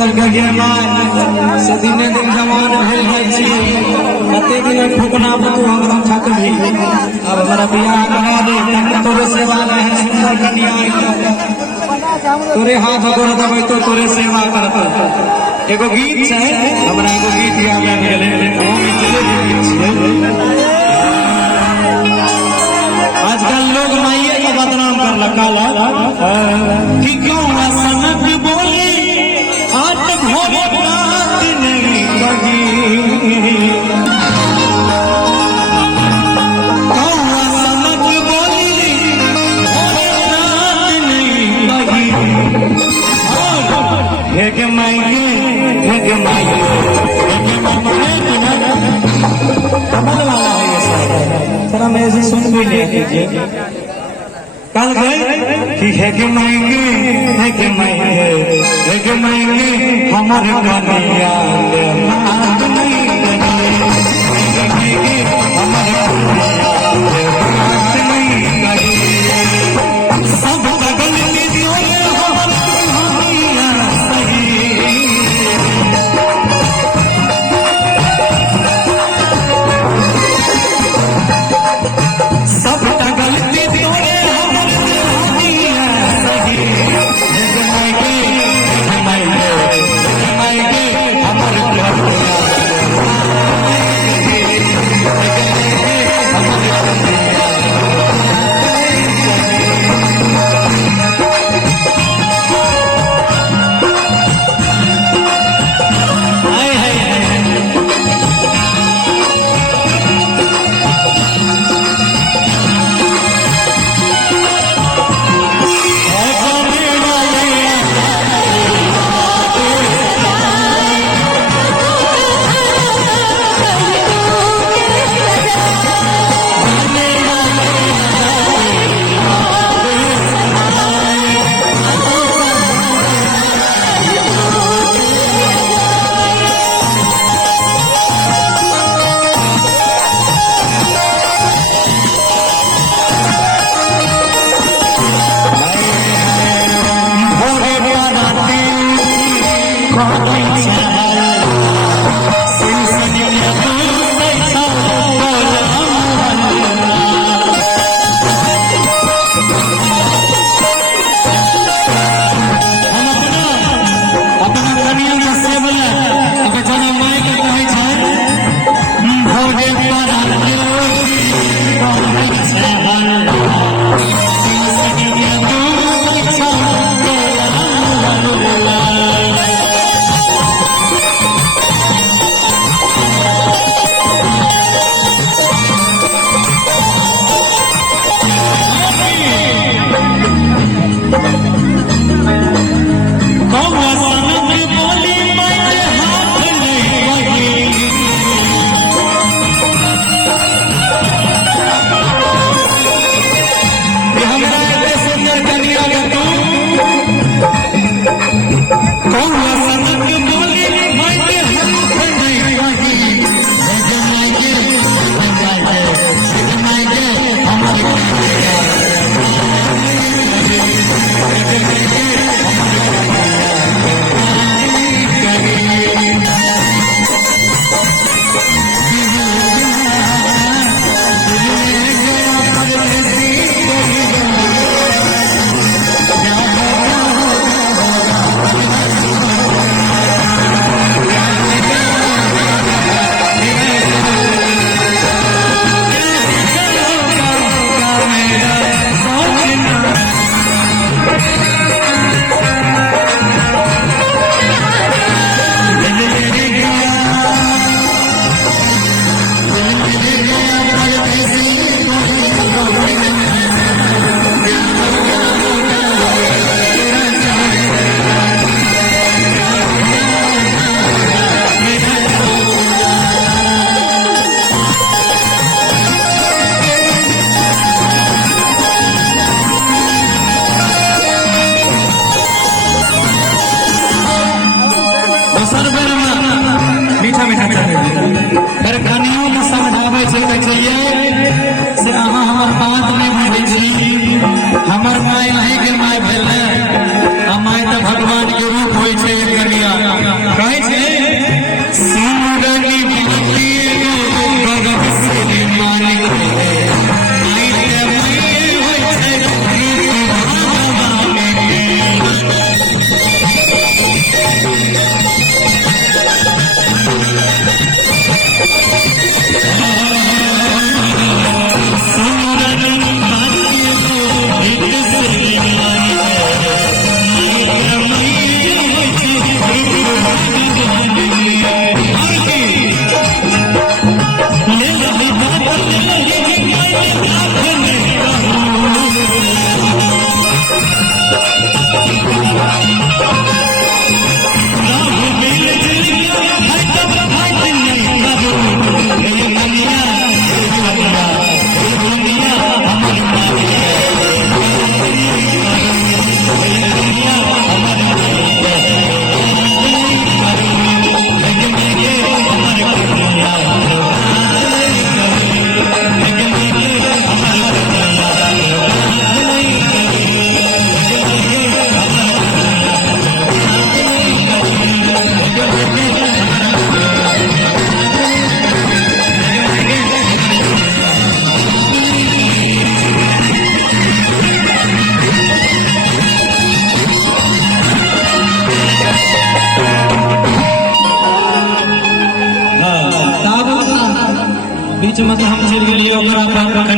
जंगल के गेना से दिने दिन जवान भेल है छी कते दिन ठोकना बतू हम छक भी अब हमारा बियाह करा दे तोरे सेवा में सुंदर कन्या तोरे हाथ गोड़ दबे तो तोरे सेवा करत एगो गीत है हमरा एगो गीत याद आ गेले ओ मिथिले गीत छै आजकल लोग माइये के बदनाम कर लगा कि क्यों सनक बोली आठ भोरे बात नहीं कही सनक बोली बात नहीं कही हे के माइये कमल वाला है ये सारा मैं ऐसे सुन भी ले लीजिए कल गए कि है कि महंगे हमारे कन्हैया सब बगल में हमर माय नहीं के माय भेल है, माय तो भगवान के रूप होय छै कन्या। बीच में हम चल गेलिए ओकरा पर